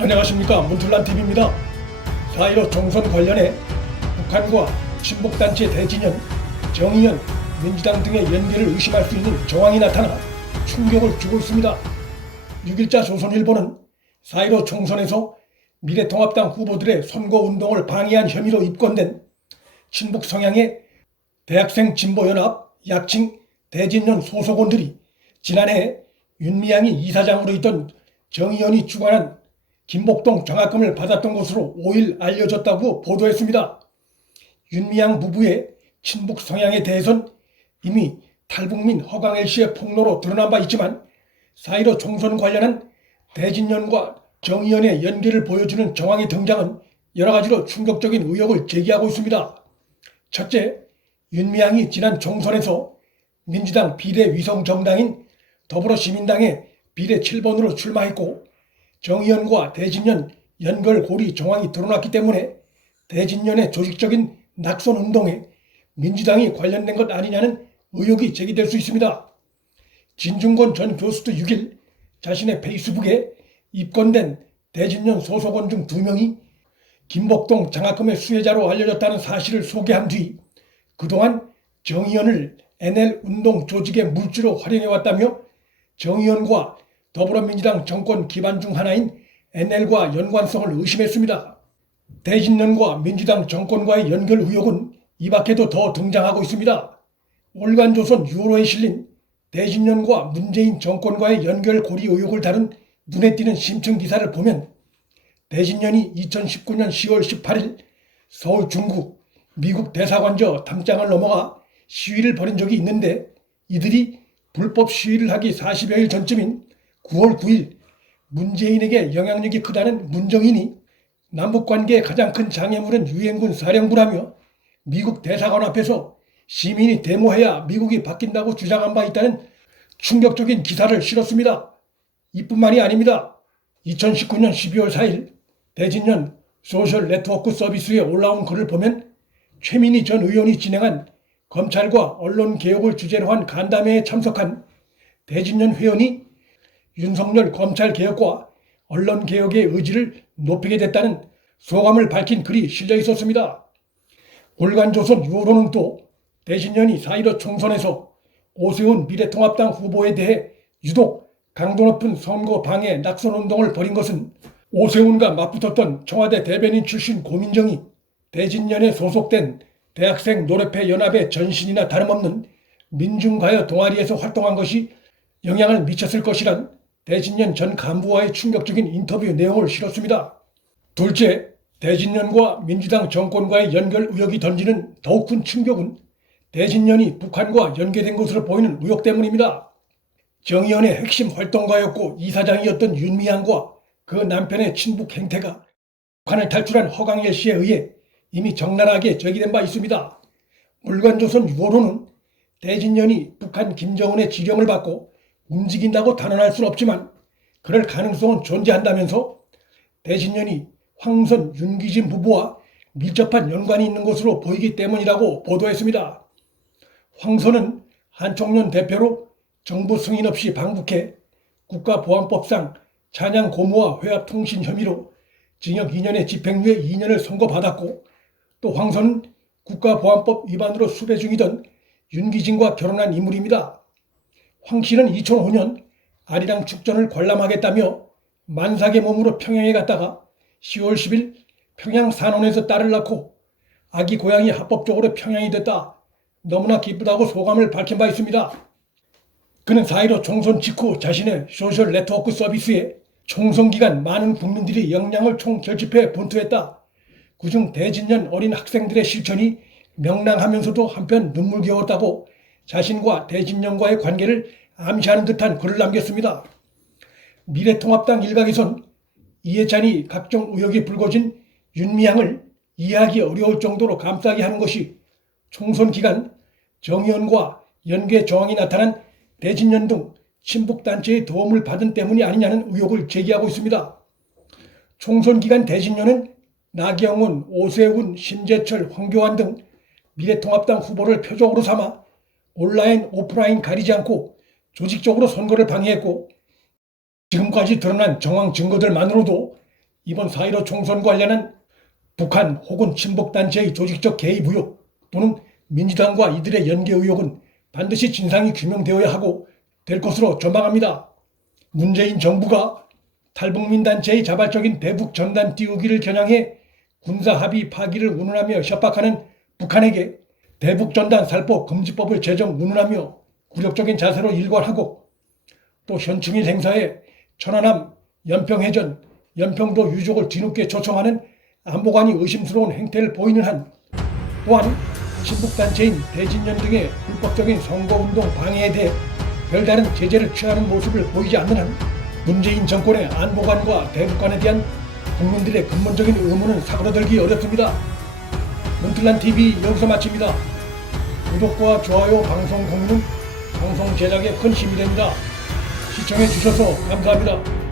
안녕하십니까, 문틀란TV입니다. 4.15 총선 관련해 북한과 친북단체 대진연, 정의연, 민주당 등의 연계를 의심할 수 있는 정황이 나타나 충격을 주고 있습니다. 6일자 조선일보는 4.15 총선에서 미래통합당 후보들의 선거운동을 방해한 혐의로 입건된 친북 성향의 대학생 진보연합, 약칭 대진연 소속원들이 지난해 윤미향이 이사장으로 있던 정의연이 주관한 김복동 장학금을 받았던 것으로 5일 알려졌다고 보도했습니다. 윤미향 부부의 친북 성향에 대해선 이미 탈북민 허강일 씨의 폭로로 드러난 바 있지만 4.15 총선 관련한 대진연과 정의연의 연계를 보여주는 정황의 등장은 여러 가지로 충격적인 의혹을 제기하고 있습니다. 첫째, 윤미향이 지난 총선에서 민주당 비례 위성 정당인 더불어시민당의 비례 7번으로 출마했고 정의연과 대진연 연결 고리 정황이 드러났기 때문에 대진연의 조직적인 낙선운동에 민주당이 관련된 것 아니냐는 의혹이 제기될 수 있습니다. 진중권 전 교수도 6일 자신의 페이스북에 입건된 대진연 소속원 중 2명이 김복동 장학금의 수혜자로 알려졌다는 사실을 소개한 뒤 그동안 정의연을 NL운동 조직의 물주로 활용해왔다며 정의연과 더불어민주당 정권 기반 중 하나인 NL과 연관성을 의심했습니다. 대진연과 민주당 정권과의 연결 의혹은 이 밖에도 더 등장하고 있습니다. 월간조선 6월호에 실린 대진연과 문재인 정권과의 연결 고리 의혹을 다룬 눈에 띄는 심층 기사를 보면 대진연이 2019년 10월 18일 서울 중구 미국 대사관저 담장을 넘어가 시위를 벌인 적이 있는데 이들이 불법 시위를 하기 40여일 전쯤인 9월 9일 문재인에게 영향력이 크다는 문정인이 남북관계의 가장 큰 장애물은 유엔군 사령부라며 미국 대사관 앞에서 시민이 데모해야 미국이 바뀐다고 주장한 바 있다는 충격적인 기사를 실었습니다. 이뿐만이 아닙니다. 2019년 12월 4일 대진연 소셜 네트워크 서비스에 올라온 글을 보면 최민희 전 의원이 진행한 검찰과 언론개혁을 주제로 한 간담회에 참석한 대진연 회원이 윤석열 검찰개혁과 언론개혁의 의지를 높이게 됐다는 소감을 밝힌 글이 실려 있었습니다. 월간조선 6월호는 또 대진연이 4.15 총선에서 오세훈 미래통합당 후보에 대해 유독 강도 높은 선거 방해 낙선운동을 벌인 것은 오세훈과 맞붙었던 청와대 대변인 출신 고민정이 대진연에 소속된 대학생 노래패 연합의 전신이나 다름없는 민중가요 동아리에서 활동한 것이 영향을 미쳤을 것이란 대진연 전 간부와의 충격적인 인터뷰 내용을 실었습니다. 둘째, 대진연과 민주당 정권과의 연결 의혹이 던지는 더욱 큰 충격은 대진연이 북한과 연계된 것으로 보이는 의혹 때문입니다. 정의연의 핵심 활동가였고 이사장이었던 윤미향과 그 남편의 친북 행태가 북한을 탈출한 허강일 씨에 의해 이미 적나라하게 제기된 바 있습니다. 월간조선 6월호는 대진연이 북한 김정은의 지령을 받고 움직인다고 단언할 수는 없지만 그럴 가능성은 존재한다면서 대진연이 황선, 윤기진 부부와 밀접한 연관이 있는 것으로 보이기 때문이라고 보도했습니다. 황선은 한총련 대표로 정부 승인 없이 방북해 국가보안법상 찬양 고무와 회합 통신 혐의로 징역 2년에 집행유예 2년을 선고받았고 또 황선은 국가보안법 위반으로 수배 중이던 윤기진과 결혼한 인물입니다. 황 씨는 2005년 아리랑 축전을 관람하겠다며 만삭의 몸으로 평양에 갔다가 10월 10일 평양 산원에서 딸을 낳고 아기 고향이 합법적으로 평양이 됐다. 너무나 기쁘다고 소감을 밝힌 바 있습니다. 그는 4.15 총선 직후 자신의 소셜 네트워크 서비스에 총선 기간 많은 국민들이 역량을 총결집해 분투했다. 그중 대진연 어린 학생들의 실천이 명랑하면서도 한편 눈물겨웠다고 자신과 대진연과의 관계를 암시하는 듯한 글을 남겼습니다. 미래통합당 일각에선 이해찬이 각종 의혹이 불거진 윤미향을 이해하기 어려울 정도로 감싸게 하는 것이 총선 기간 정의연과 연계 정황이 나타난 대진연 등 친북단체의 도움을 받은 때문이 아니냐는 의혹을 제기하고 있습니다. 총선 기간 대진연은 나경원, 오세훈, 심재철, 황교안 등 미래통합당 후보를 표적으로 삼아 온라인, 오프라인 가리지 않고 조직적으로 선거를 방해했고 지금까지 드러난 정황 증거들만으로도 이번 4.15 총선 관련한 북한 혹은 친북단체의 조직적 개입 의혹 또는 민주당과 이들의 연계 의혹은 반드시 진상이 규명되어야 하고 될 것으로 전망합니다. 문재인 정부가 탈북민 단체의 자발적인 대북 전단 띄우기를 겨냥해 군사 합의 파기를 운운하며 협박하는 북한에게 대북 전단 살포 금지법을 제정 운운하며 굴욕적인 자세로 일관하고 또 현충일 행사에 천안함, 연평해전, 연평도 유족을 뒤늦게 초청하는 안보관이 의심스러운 행태를 보이는 한 또한 친북단체인 대진연 등의 불법적인 선거운동 방해에 대해 별다른 제재를 취하는 모습을 보이지 않는 한 문재인 정권의 안보관과 대북관에 대한 국민들의 근본적인 의문은 사그라들기 어렵습니다. 문틀란TV 여기서 마칩니다. 구독과 좋아요, 방송 공유는 방송 제작에 큰 힘이 됩니다. 시청해 주셔서 감사합니다.